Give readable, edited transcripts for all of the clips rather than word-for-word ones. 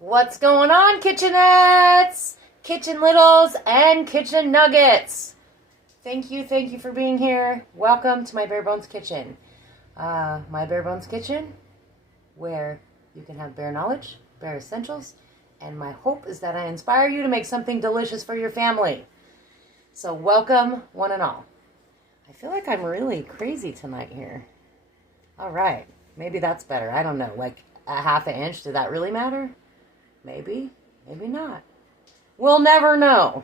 What's going on, kitchenettes, kitchen littles, and kitchen nuggets? Thank you for being here. Welcome to my Bare Bones Kitchen. My Bare Bones Kitchen, where you can have bare knowledge, bare essentials, and my hope is that I inspire you to make something delicious for your family. So welcome, one and all. I feel like I'm really crazy tonight here. All right, maybe that's better. I don't know, like a half an inch, did that really matter? Maybe, maybe not. We'll never know.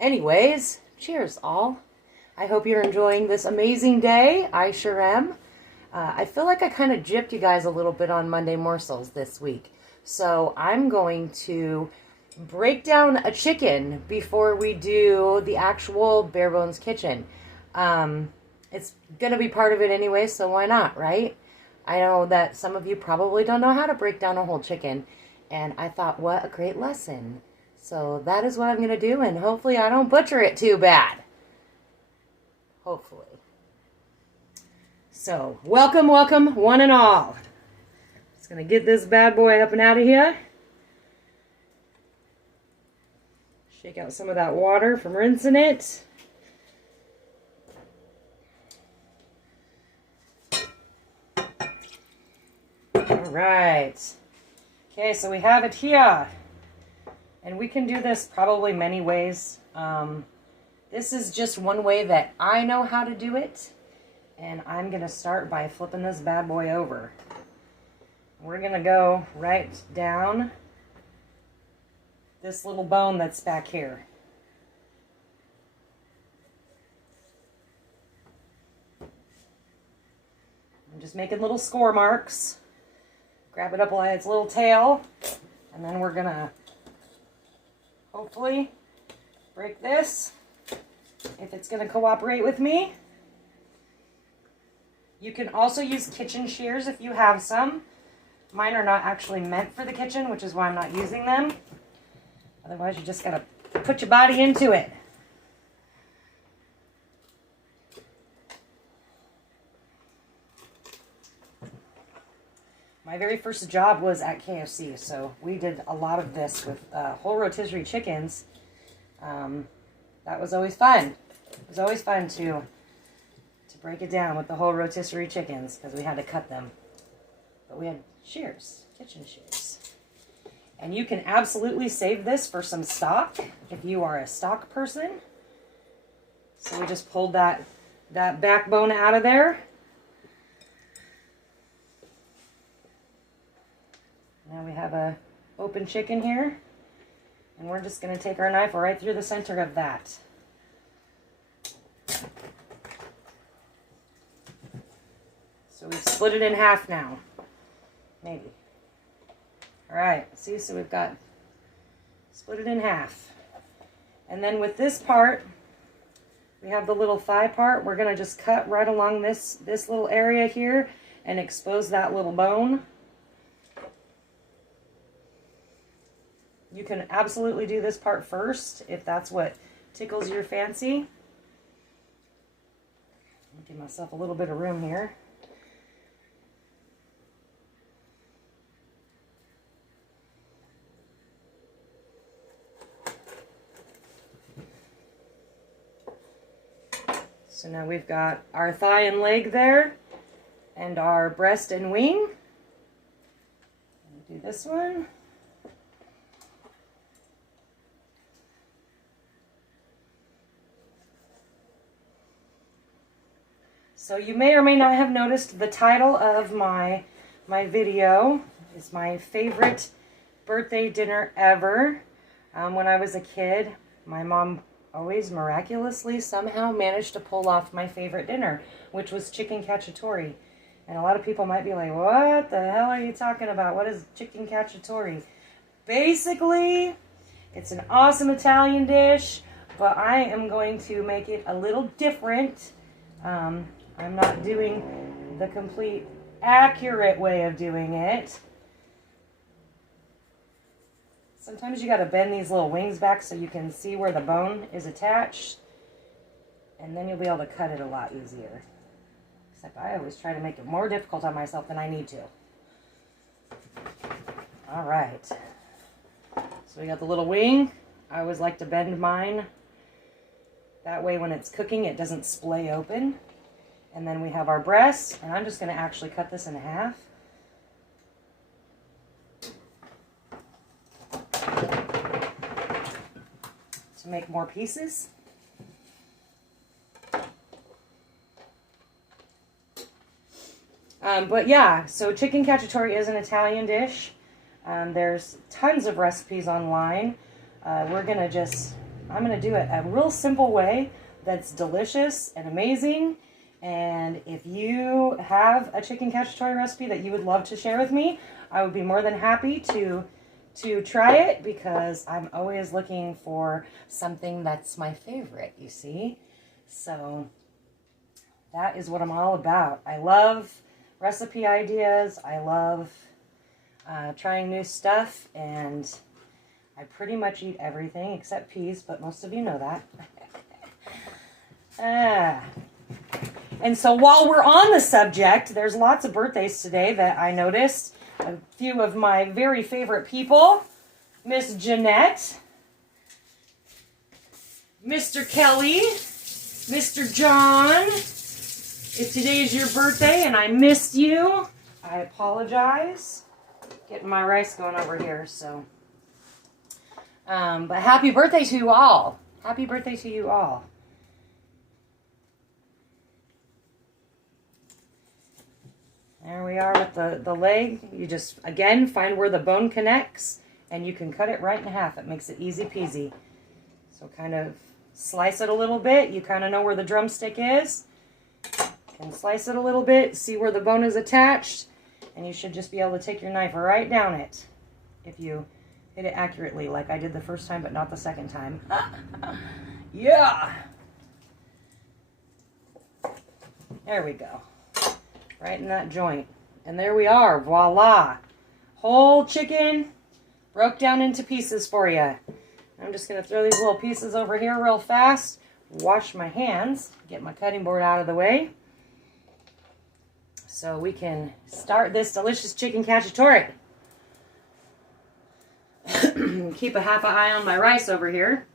Anyways, cheers all. I hope you're enjoying this amazing day. I sure am. I feel like I kind of gypped you guys a little bit on Monday Morsels this week. So I'm going to break down a chicken before we do the actual Bare Bones Kitchen. It's going to be part of it anyway, so why not, right? I know that some of you probably don't know how to break down a whole chicken. And I thought, what a great lesson. So that is what I'm going to do, and hopefully I don't butcher it too bad. Hopefully. So, welcome, one and all. Just going to get this bad boy up and out of here. Shake out some of that water from rinsing it. All right. Okay, so we have it here, and we can do this probably many ways. This is just one way that I know how to do it, and I'm going to start by flipping this bad boy over. We're going to go right down this little bone that's back here. I'm just making little score marks. Grab it up by its little tail, and then we're gonna hopefully break this, if it's gonna cooperate with me. You can also use kitchen shears if you have some. Mine are not actually meant for the kitchen, which is why I'm not using them. Otherwise, you just gotta put your body into it. My very first job was at KFC, so we did a lot of this with whole rotisserie chickens. That was always fun. It was always fun to break it down with the whole rotisserie chickens because we had to cut them. But we had shears, kitchen shears. And you can absolutely save this for some stock if you are a stock person. So we just pulled that backbone out of there. Now we have a open chicken here, and we're just going to take our knife right through the center of that. So we've split it in half now, maybe. All right, see, so we've got split it in half. And then with this part, we have the little thigh part. We're going to just cut right along this little area here and expose that little bone. You can absolutely do this part first if that's what tickles your fancy. Give myself a little bit of room here. So now we've got our thigh and leg there, and our breast and wing. Do this one. So you may or may not have noticed the title of my video is my favorite birthday dinner ever. When I was a kid, my mom always miraculously somehow managed to pull off my favorite dinner, which was chicken cacciatore. And a lot of people might be like, what the hell are you talking about? What is chicken cacciatore? Basically, it's an awesome Italian dish, but I am going to make it a little different. I'm not doing the complete accurate way of doing it. Sometimes you got to bend these little wings back so you can see where the bone is attached, and then you'll be able to cut it a lot easier. Except I always try to make it more difficult on myself than I need to. All right. So we got the little wing. I always like to bend mine. That way when it's cooking, it doesn't splay open. And then we have our breast, and I'm just going to actually cut this in half. To make more pieces. But yeah, so chicken cacciatore is an Italian dish. There's tons of recipes online. I'm going to do it a real simple way that's delicious and amazing. And if you have a chicken cacciatore recipe that you would love to share with me, I would be more than happy to try it, because I'm always looking for something that's my favorite, you see. So that is what I'm all about. I love recipe ideas. I love trying new stuff, and I pretty much eat everything except peas, but most of you know that. And so while we're on the subject, there's lots of birthdays today that I noticed. A few of my very favorite people. Miss Jeanette, Mr. Kelly, Mr. John. If today's your birthday and I missed you, I apologize. Getting my rice going over here, so. But happy birthday to you all. Happy birthday to you all. There we are with the leg. You just, again, find where the bone connects, and you can cut it right in half. It makes it easy peasy. So kind of slice it a little bit. You kind of know where the drumstick is. And slice it a little bit, see where the bone is attached, and you should just be able to take your knife right down it if you hit it accurately, like I did the first time, but not the second time. Yeah! There we go. Right in that joint. And there we are. Voila. Whole chicken broke down into pieces for you. I'm just going to throw these little pieces over here real fast. Wash my hands. Get my cutting board out of the way. So we can start this delicious chicken cacciatore. Keep a half an eye on my rice over here.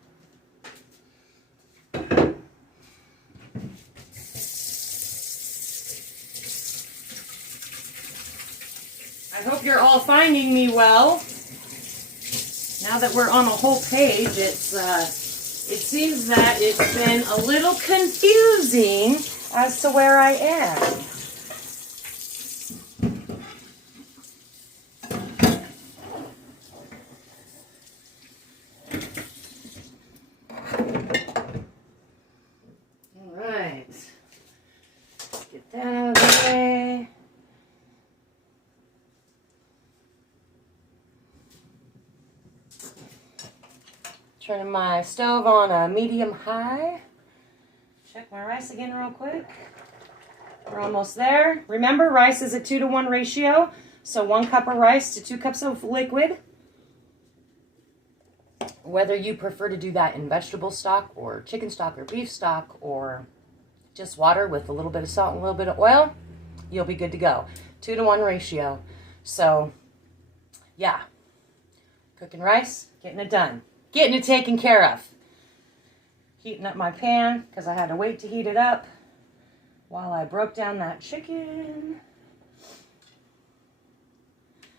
I hope you're all finding me well. Now that we're on a whole page, it seems that it's been a little confusing as to where I am. All right. Let's get that out of the way. Turning my stove on a medium-high. Check my rice again real quick. We're almost there. Remember, rice is a 2-to-1 ratio, so 1 cup of rice to 2 cups of liquid. Whether you prefer to do that in vegetable stock or chicken stock or beef stock or just water with a little bit of salt and a little bit of oil, you'll be good to go. 2-to-1 ratio. So, yeah. Cooking rice, getting it done. Getting it taken care of. Heating up my pan because I had to wait to heat it up while I broke down that chicken.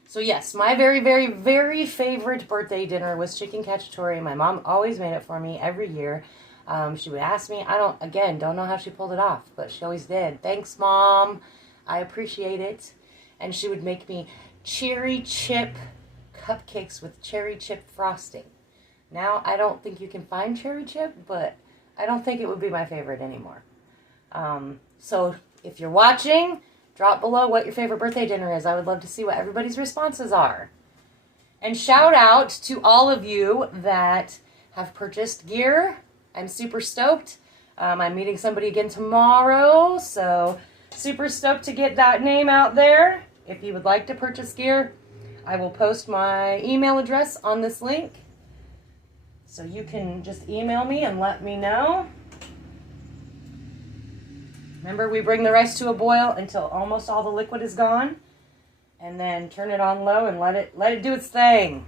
So yes, my very, very, very favorite birthday dinner was chicken cacciatore. My mom always made it for me every year. She would ask me. I don't know how she pulled it off, but she always did. Thanks, Mom. I appreciate it. And she would make me cherry chip cupcakes with cherry chip frosting. Now, I don't think you can find cherry chip, but I don't think it would be my favorite anymore. So, if you're watching, drop below what your favorite birthday dinner is. I would love to see what everybody's responses are. And shout out to all of you that have purchased gear. I'm super stoked. I'm meeting somebody again tomorrow, so super stoked to get that name out there. If you would like to purchase gear, I will post my email address on this link. So you can just email me and let me know. Remember, we bring the rice to a boil until almost all the liquid is gone. And then turn it on low and let it do its thing.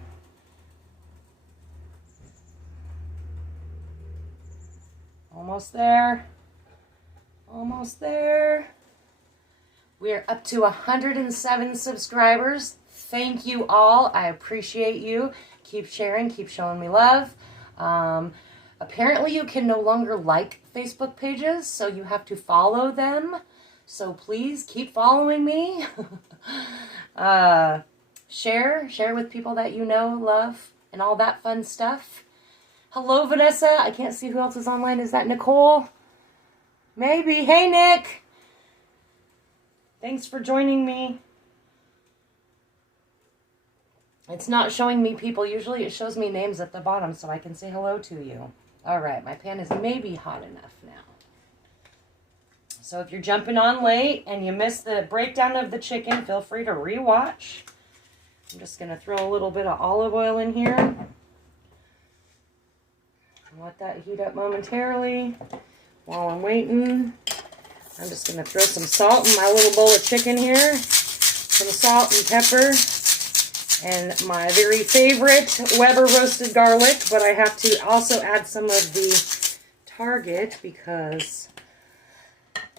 Almost there. Almost there. We're up to 107 subscribers. Thank you all. I appreciate you. Keep sharing. Keep showing me love. Apparently you can no longer like Facebook pages, so you have to follow them. So please keep following me. Share with people that you know, love, and all that fun stuff. Hello, Vanessa. I can't see who else is online. Is that Nicole? Maybe. Hey, Nick. Thanks for joining me. It's not showing me people. Usually it shows me names at the bottom so I can say hello to you. All right, my pan is maybe hot enough now. So if you're jumping on late and you missed the breakdown of the chicken, feel free to rewatch. I'm just going to throw a little bit of olive oil in here. Let that heat up momentarily. While I'm waiting, I'm just going to throw some salt in my little bowl of chicken here. Some salt and pepper. And my very favorite Weber roasted garlic, but I have to also add some of the Target because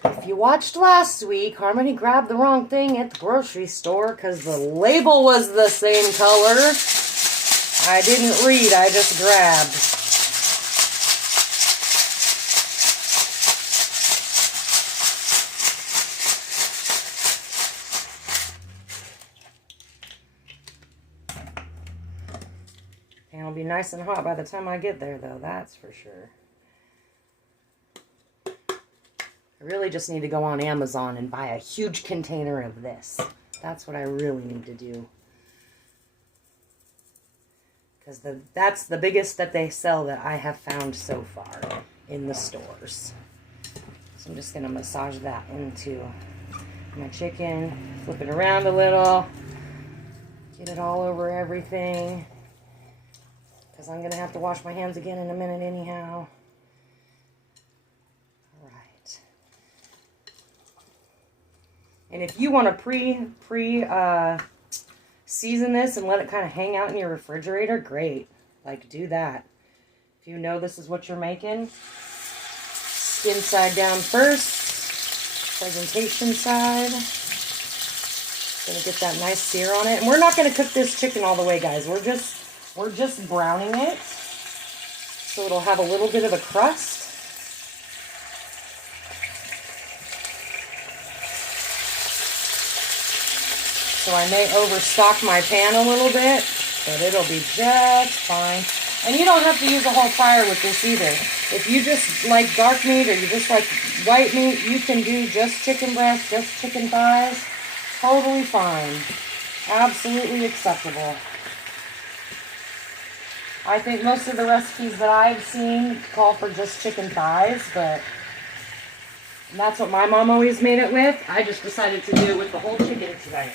if you watched last week, Harmony grabbed the wrong thing at the grocery store because the label was the same color. I didn't read, I just grabbed. It'll be nice and hot by the time I get there, though, that's for sure. I really just need to go on Amazon and buy a huge container of this. That's what I really need to do. Because that's the biggest that they sell that I have found so far in the stores. So I'm just going to massage that into my chicken. Flip it around a little. Get it all over everything. Because I'm going to have to wash my hands again in a minute anyhow. All right. And if you want to season this and let it kind of hang out in your refrigerator, great. Like, do that. If you know this is what you're making. Skin side down first. Presentation side. Going to get that nice sear on it. And we're not going to cook this chicken all the way, guys. We're just browning it, so it'll have a little bit of a crust. So I may overstock my pan a little bit, but it'll be just fine. And you don't have to use a whole fryer with this either. If you just like dark meat or you just like white meat, you can do just chicken breast, just chicken thighs. Totally fine. Absolutely acceptable. I think most of the recipes that I've seen call for just chicken thighs, but that's what my mom always made it with. I just decided to do it with the whole chicken tonight.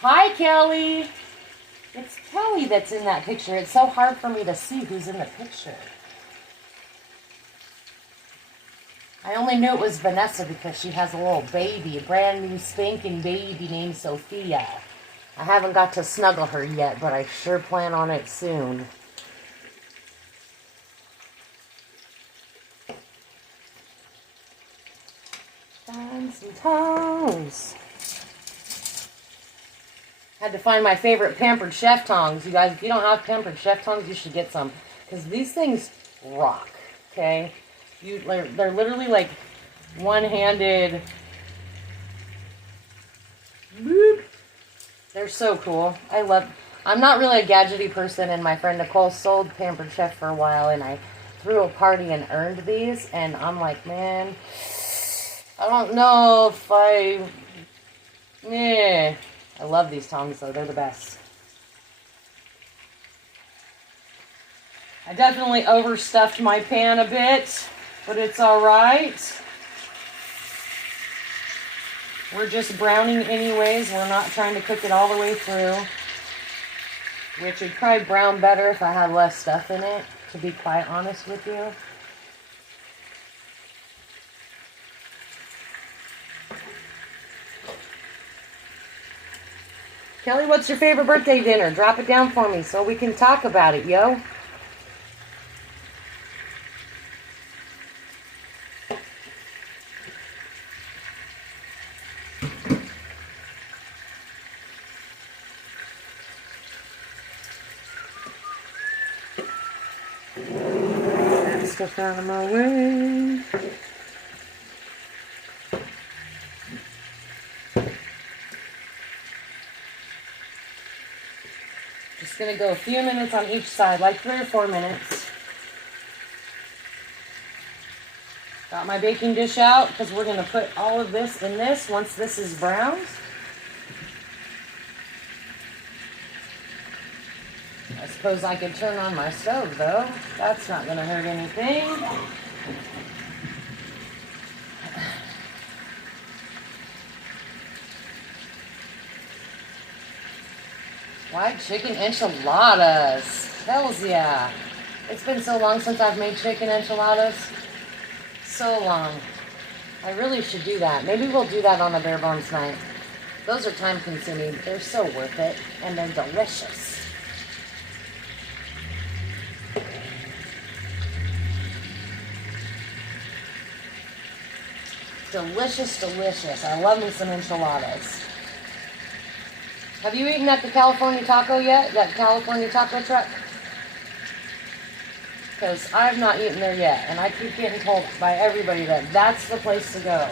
Hi, Kelly. It's Kelly that's in that picture. It's so hard for me to see who's in the picture. I only knew it was Vanessa because she has a little baby, a brand new spanking baby named Sophia. I haven't got to snuggle her yet, but I sure plan on it soon. Find some tongs. Had to find my favorite Pampered Chef tongs. You guys, if you don't have Pampered Chef tongs, you should get some. Because these things rock, okay? They're literally like one-handed. Boop. They're so cool. I'm not really a gadgety person, and my friend Nicole sold Pampered Chef for a while, and I threw a party and earned these, and I'm like, man, I don't know if I love these tongs, though. They're the best. I definitely overstuffed my pan a bit, but it's all right. We're just browning anyways. We're not trying to cook it all the way through, which would probably brown better if I had less stuff in it, to be quite honest with you. Kelly, what's your favorite birthday dinner? Drop it down for me so we can talk about it, yo. That stuff out of my way. Just gonna go a few minutes on each side, like 3 or 4 minutes. Got my baking dish out because we're gonna put all of this in this once this is browned. I suppose I could turn on my stove though. That's not gonna hurt anything. Fried chicken enchiladas. Hells yeah. It's been so long since I've made chicken enchiladas. So long. I really should do that. Maybe we'll do that on a bare bones night. Those are time consuming. They're so worth it. And they're delicious. Delicious, delicious. I love me some enchiladas. Have you eaten at the California Taco yet? That California Taco truck? Because I've not eaten there yet. And I keep getting told by everybody that that's the place to go.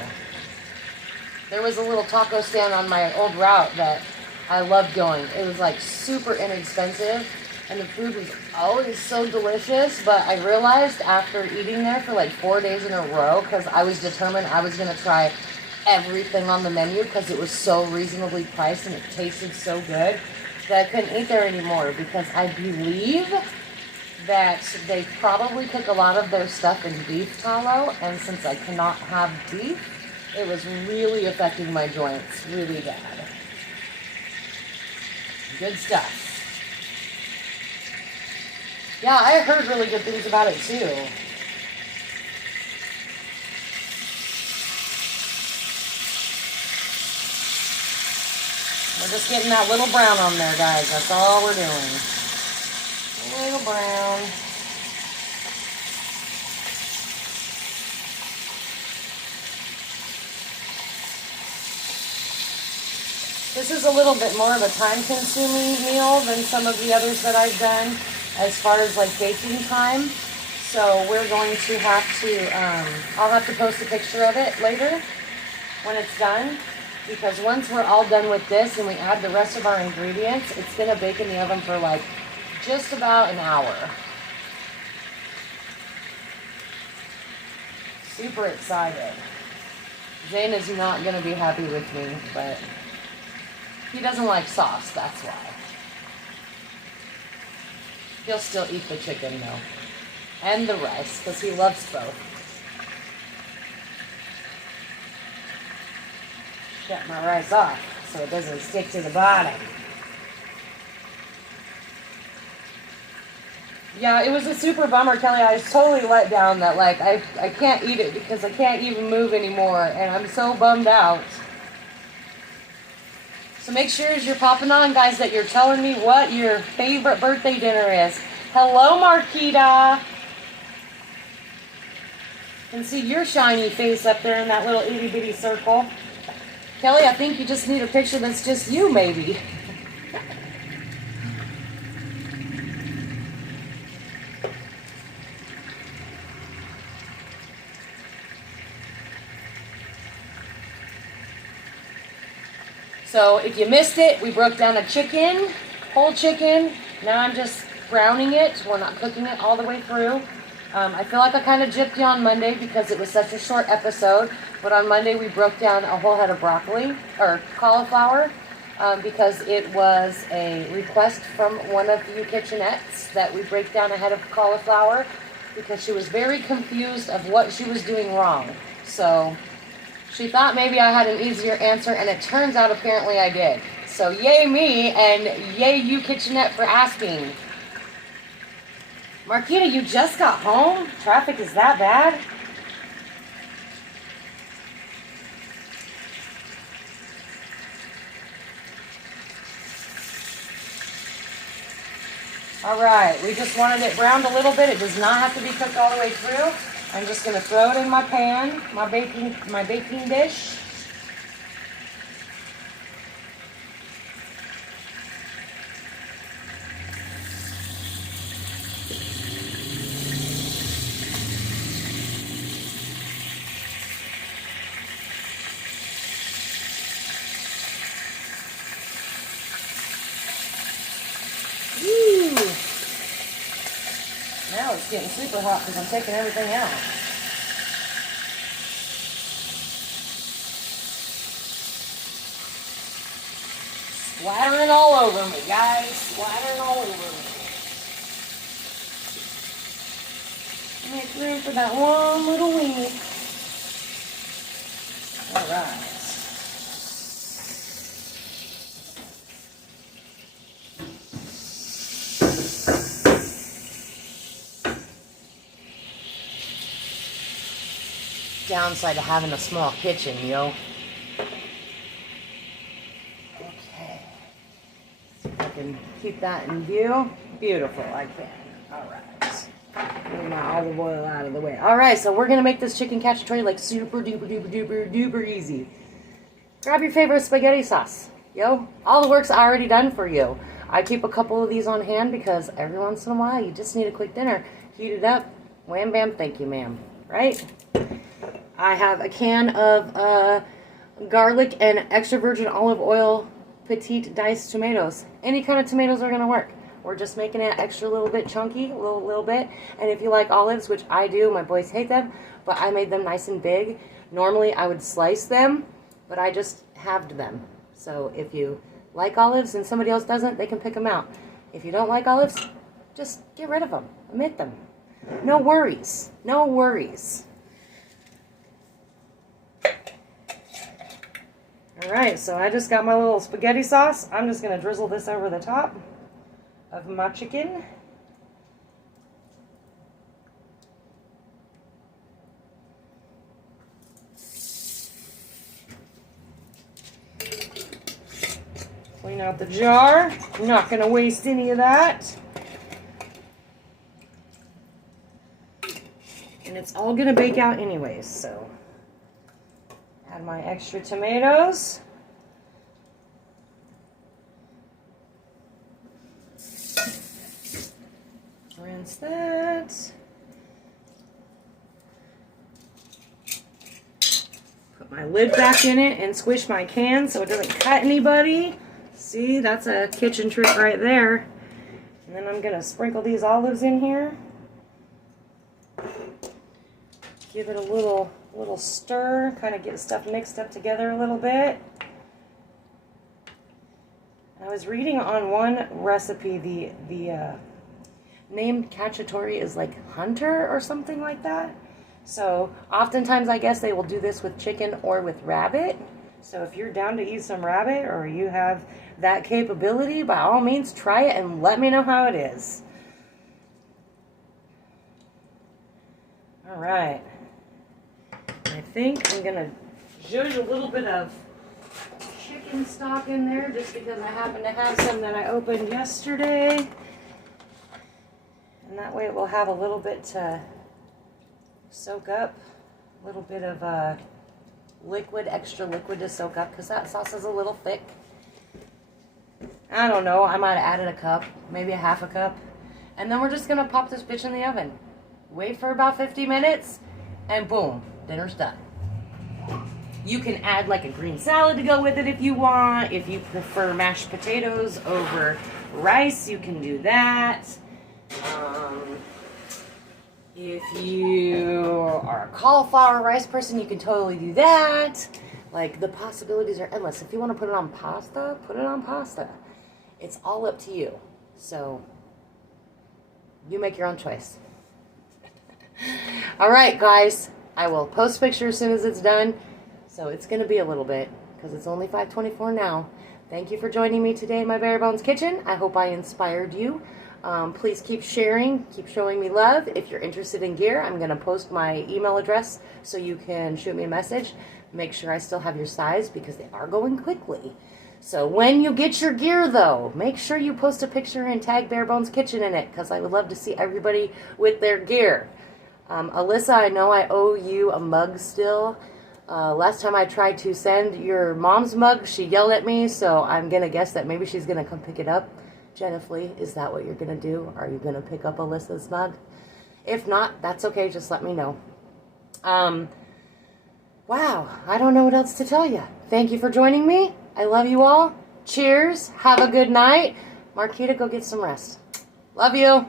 There was a little taco stand on my old route that I loved going. It was like super inexpensive. And the food was always so delicious. But I realized after eating there for like 4 days in a row, because I was determined I was going to try everything on the menu because it was so reasonably priced and it tasted so good, that I couldn't eat there anymore because I believe that they probably cook a lot of their stuff in beef tallow, and since I cannot have beef, it was really affecting my joints really bad. Good stuff. Yeah, I heard really good things about it too. We're just getting that little brown on there, guys. That's all we're doing. A little brown. This is a little bit more of a time-consuming meal than some of the others that I've done as far as like baking time. So we're going to have to, I'll have to post a picture of it later when it's done. Because once we're all done with this and we add the rest of our ingredients, it's going to bake in the oven for like just about an hour. Super excited. Zane is not going to be happy with me, but he doesn't like sauce, that's why. He'll still eat the chicken though. And the rice, because he loves both. Get my rice off so it doesn't stick to the bottom. Yeah, it was a super bummer, Kelly. I was totally let down that like I can't eat it because I can't even move anymore and I'm so bummed out. So make sure as you're popping on, guys, that you're telling me what your favorite birthday dinner is. Hello, Marquita. Can see your shiny face up there in that little itty bitty circle. Kelly, I think you just need a picture that's just you, maybe. So if you missed it, we broke down a chicken, whole chicken. Now I'm just browning it. We're not cooking it all the way through. I feel like I kind of gypped you on Monday because it was such a short episode. But on Monday we broke down a whole head of broccoli, or cauliflower, because it was a request from one of you kitchenettes that we break down a head of cauliflower because she was very confused of what she was doing wrong. So she thought maybe I had an easier answer, and it turns out apparently I did. So yay me, and yay you kitchenette for asking. Marquita, you just got home? Traffic is that bad? All right, we just wanted it browned a little bit. It does not have to be cooked all the way through. I'm just going to throw it in my pan, my baking dish. Woo! Now it's getting super hot because I'm taking everything out. Splattering all over me, guys. Splattering all over me. Make room for that one little wing. All right. Downside of having a small kitchen, yo. Okay. See if I can keep that in view. Beautiful, I can. All right. Get my olive oil out of the way. All right, so we're gonna make this chicken cacciatore like super duper duper duper duper easy. Grab your favorite spaghetti sauce, yo. All the work's already done for you. I keep a couple of these on hand because every once in a while you just need a quick dinner. Heat it up. Wham bam, thank you, ma'am. Right? I have a can of garlic and extra virgin olive oil petite diced tomatoes. Any kind of tomatoes are going to work. We're just making it extra little bit chunky, a little bit. And if you like olives, which I do, my boys hate them, but I made them nice and big. Normally I would slice them, but I just halved them. So if you like olives and somebody else doesn't, they can pick them out. If you don't like olives, just get rid of them. Omit them. No worries. No worries. Alright, so I just got my little spaghetti sauce. I'm just going to drizzle this over the top of my chicken. Clean out the jar. I'm not going to waste any of that. And it's all going to bake out anyways, so add my extra tomatoes. Rinse that. Put my lid back in it and squish my can so it doesn't cut anybody. See, that's a kitchen trick right there. And then I'm going to sprinkle these olives in here. Give it a little stir, kind of get stuff mixed up together a little bit. I was reading on one recipe, the name cacciatore is like hunter or something like that. So oftentimes I guess they will do this with chicken or with rabbit. So if you're down to eat some rabbit or you have that capability, by all means try it and let me know how it is. All right. I think I'm going to zhuzh a little bit of chicken stock in there just because I happen to have some that I opened yesterday. And that way it will have a little bit to soak up, a little bit of liquid, extra liquid to soak up because that sauce is a little thick. I don't know, I might have added a cup, maybe a half a cup. And then we're just going to pop this bitch in the oven. Wait for about 50 minutes and boom. Dinner's done. You can add like a green salad to go with it if you want. If you prefer mashed potatoes over rice, you can do that. If you are a cauliflower rice person, you can totally do that. Like, the possibilities are endless. If you want to put it on pasta, put it on pasta. It's all up to you. So, you make your own choice. All right, guys. I will post a picture as soon as it's done. So it's going to be a little bit because it's only 5:24 now. Thank you for joining me today in my Bare Bones Kitchen. I hope I inspired you. Please keep sharing, keep showing me love. If you're interested in gear, I'm going to post my email address so you can shoot me a message. Make sure I still have your size because they are going quickly. So when you get your gear, though, make sure you post a picture and tag Bare Bones Kitchen in it, because I would love to see everybody with their gear. Alyssa, I know I owe you a mug still. Last time I tried to send your mom's mug, she yelled at me, so I'm going to guess that maybe she's going to come pick it up. Jennifer, is that what you're going to do? Are you going to pick up Alyssa's mug? If not, that's okay. Just let me know. Wow, I don't know what else to tell you. Thank you for joining me. I love you all. Cheers. Have a good night. Marquita, go get some rest. Love you.